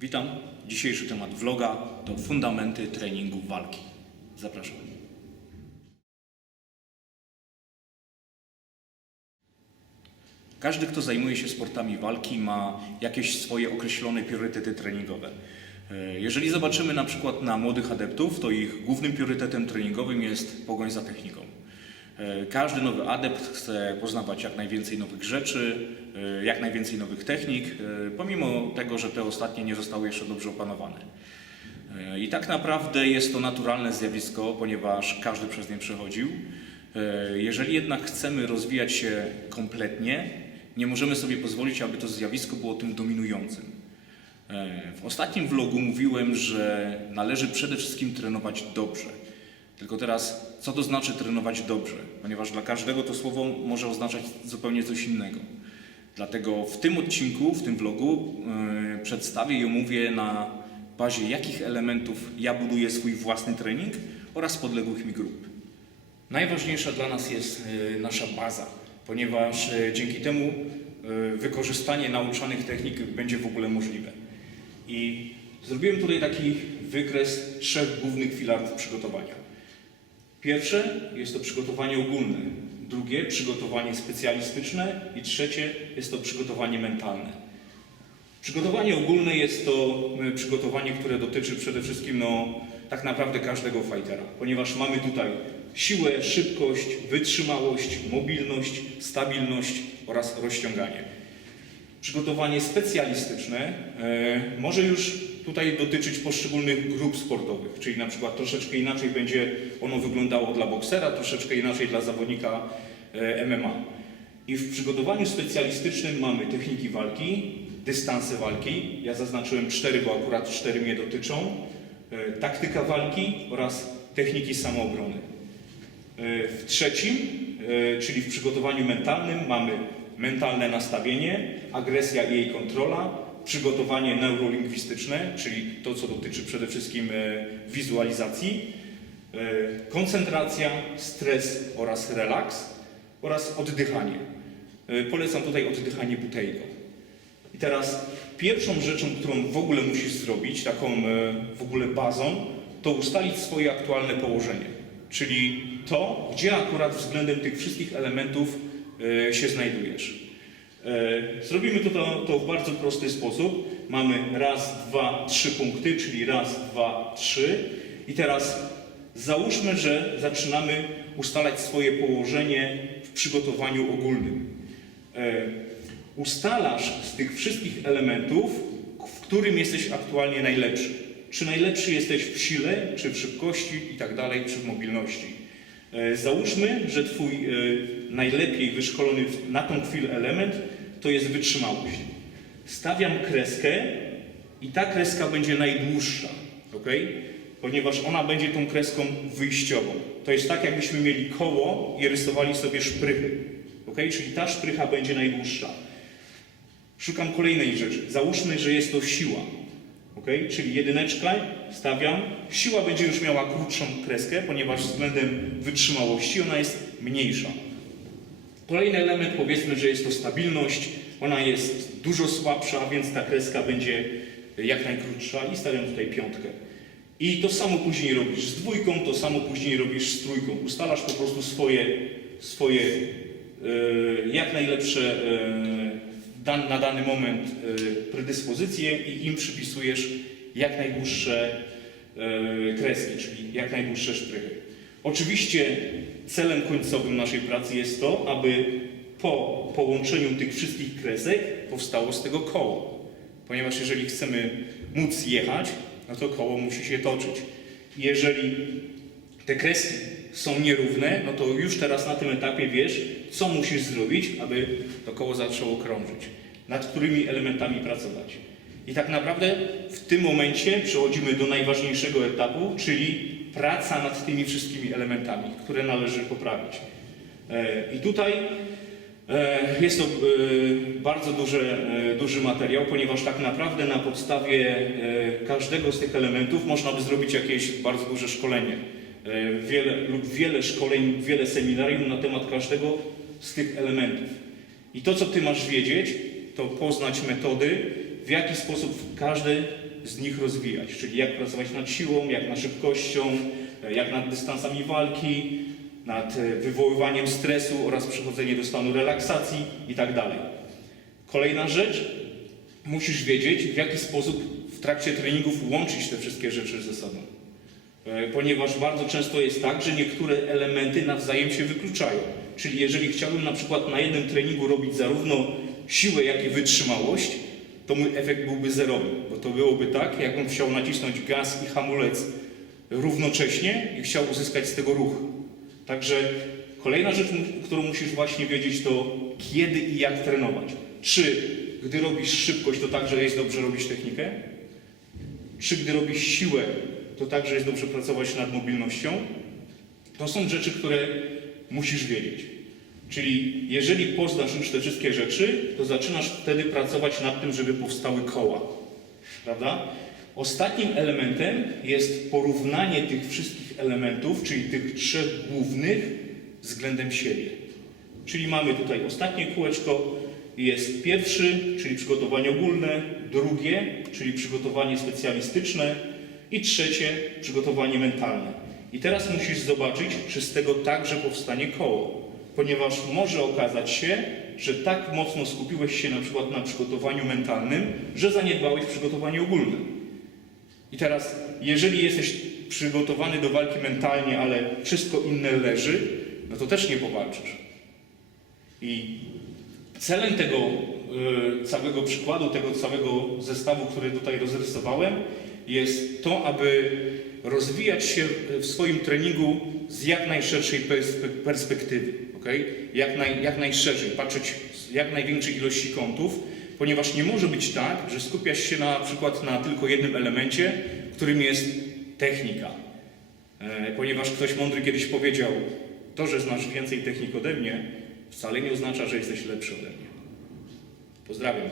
Witam. Dzisiejszy temat vloga to fundamenty treningu walki. Zapraszam. Każdy, kto zajmuje się sportami walki, ma jakieś swoje określone priorytety treningowe. Jeżeli zobaczymy na przykład na młodych adeptów, to ich głównym priorytetem treningowym jest pogoń za techniką. Każdy nowy adept chce poznawać jak najwięcej nowych rzeczy, jak najwięcej nowych technik, pomimo tego, że te ostatnie nie zostały jeszcze dobrze opanowane. I tak naprawdę jest to naturalne zjawisko, ponieważ każdy przez nie przechodził. Jeżeli jednak chcemy rozwijać się kompletnie, nie możemy sobie pozwolić, aby to zjawisko było tym dominującym. W ostatnim vlogu mówiłem, że należy przede wszystkim trenować dobrze. Tylko teraz, co to znaczy trenować dobrze? Ponieważ dla każdego to słowo może oznaczać zupełnie coś innego. Dlatego w tym odcinku, w tym vlogu przedstawię i omówię na bazie jakich elementów ja buduję swój własny trening oraz podległych mi grup. Najważniejsza dla nas jest nasza baza, ponieważ dzięki temu wykorzystanie nauczanych technik będzie w ogóle możliwe. I zrobiłem tutaj taki wykres 3 głównych filarów przygotowania. Pierwsze jest to przygotowanie ogólne, drugie przygotowanie specjalistyczne i trzecie jest to przygotowanie mentalne. Przygotowanie ogólne jest to przygotowanie, które dotyczy przede wszystkim tak naprawdę każdego fightera, ponieważ mamy tutaj siłę, szybkość, wytrzymałość, mobilność, stabilność oraz rozciąganie. Przygotowanie specjalistyczne może już tutaj dotyczyć poszczególnych grup sportowych, czyli na przykład troszeczkę inaczej będzie ono wyglądało dla boksera, troszeczkę inaczej dla zawodnika MMA. I w przygotowaniu specjalistycznym mamy techniki walki, dystanse walki, ja zaznaczyłem 4, bo akurat 4 mnie dotyczą, taktyka walki oraz techniki samoobrony. W trzecim, czyli w przygotowaniu mentalnym mamy mentalne nastawienie, agresja i jej kontrola, przygotowanie neurolingwistyczne, czyli to, co dotyczy przede wszystkim wizualizacji, koncentracja, stres oraz relaks oraz oddychanie. Polecam tutaj oddychanie Buteyko. I teraz pierwszą rzeczą, którą w ogóle musisz zrobić, taką w ogóle bazą, to ustalić swoje aktualne położenie, czyli to, gdzie akurat względem tych wszystkich elementów się znajdujesz. Zrobimy to w bardzo prosty sposób. Mamy raz, 2, 3 punkty, czyli raz, 2, 3. I teraz załóżmy, że zaczynamy ustalać swoje położenie w przygotowaniu ogólnym. Ustalasz z tych wszystkich elementów, w którym jesteś aktualnie najlepszy. Czy najlepszy jesteś w sile, czy w szybkości i tak dalej, czy w mobilności. Załóżmy, że twój najlepiej wyszkolony na tą chwilę element to jest wytrzymałość. Stawiam kreskę i ta kreska będzie najdłuższa, okay? Ponieważ ona będzie tą kreską wyjściową. To jest tak, jakbyśmy mieli koło i rysowali sobie szprychy, okay? Czyli ta szprycha będzie najdłuższa. Szukam kolejnej rzeczy. Załóżmy, że jest to siła. Okay? Czyli jedyneczkę stawiam, siła będzie już miała krótszą kreskę, ponieważ względem wytrzymałości ona jest mniejsza. Kolejny element, powiedzmy, że jest to stabilność, ona jest dużo słabsza, więc ta kreska będzie jak najkrótsza i stawiam tutaj 5. I to samo później robisz z 2, to samo później robisz z 3. Ustalasz po prostu swoje jak najlepsze na dany moment predyspozycje i im przypisujesz jak najdłuższe kreski, czyli jak najdłuższe szprychy. Oczywiście celem końcowym naszej pracy jest to, aby po połączeniu tych wszystkich kresek powstało z tego koło. Ponieważ jeżeli chcemy móc jechać, no to koło musi się toczyć. Jeżeli te kreski są nierówne, no to już teraz na tym etapie wiesz, co musisz zrobić, aby to koło zaczęło krążyć. Nad którymi elementami pracować. I tak naprawdę w tym momencie przechodzimy do najważniejszego etapu, czyli praca nad tymi wszystkimi elementami, które należy poprawić. I tutaj jest to bardzo duży materiał, ponieważ tak naprawdę na podstawie każdego z tych elementów można by zrobić jakieś bardzo duże szkolenie. Wiele szkoleń, wiele seminarium na temat każdego z tych elementów. I to, co ty masz wiedzieć, to poznać metody, w jaki sposób każdy z nich rozwijać, czyli jak pracować nad siłą, jak nad szybkością, jak nad dystansami walki, nad wywoływaniem stresu oraz przechodzenie do stanu relaksacji itd. Kolejna rzecz, musisz wiedzieć, w jaki sposób w trakcie treningów łączyć te wszystkie rzeczy ze sobą. Ponieważ bardzo często jest tak, że niektóre elementy nawzajem się wykluczają. Czyli jeżeli chciałbym na przykład na jednym treningu robić zarówno siłę, jak i wytrzymałość, to mój efekt byłby zerowy, bo to byłoby tak, jakbym chciał nacisnąć gaz i hamulec równocześnie i chciał uzyskać z tego ruch. Także kolejna rzecz, którą musisz właśnie wiedzieć, to kiedy i jak trenować. Czy gdy robisz szybkość, to także jest dobrze robić technikę? Czy gdy robisz siłę, to także jest dobrze pracować nad mobilnością? To są rzeczy, które musisz wiedzieć. Czyli jeżeli poznasz już te wszystkie rzeczy, to zaczynasz wtedy pracować nad tym, żeby powstały koła. Prawda? Ostatnim elementem jest porównanie tych wszystkich elementów, czyli tych trzech głównych względem siebie. Czyli mamy tutaj ostatnie kółeczko, jest pierwszy, czyli przygotowanie ogólne, drugie, czyli przygotowanie specjalistyczne i trzecie, przygotowanie mentalne. I teraz musisz zobaczyć, czy z tego także powstanie koło. Ponieważ może okazać się, że tak mocno skupiłeś się na przykład na przygotowaniu mentalnym, że zaniedbałeś przygotowanie ogólne. I teraz, jeżeli jesteś przygotowany do walki mentalnie, ale wszystko inne leży, no to też nie powalczysz. I celem tego całego przykładu, tego całego zestawu, który tutaj rozrysowałem, jest to, aby rozwijać się w swoim treningu z jak najszerszej perspektywy. Okay? Jak najszerzej, patrzeć z jak największej ilości kątów, ponieważ nie może być tak, że skupiasz się na przykład na tylko jednym elemencie, którym jest technika. Ponieważ ktoś mądry kiedyś powiedział, to, że znasz więcej technik ode mnie, wcale nie oznacza, że jesteś lepszy ode mnie. Pozdrawiam.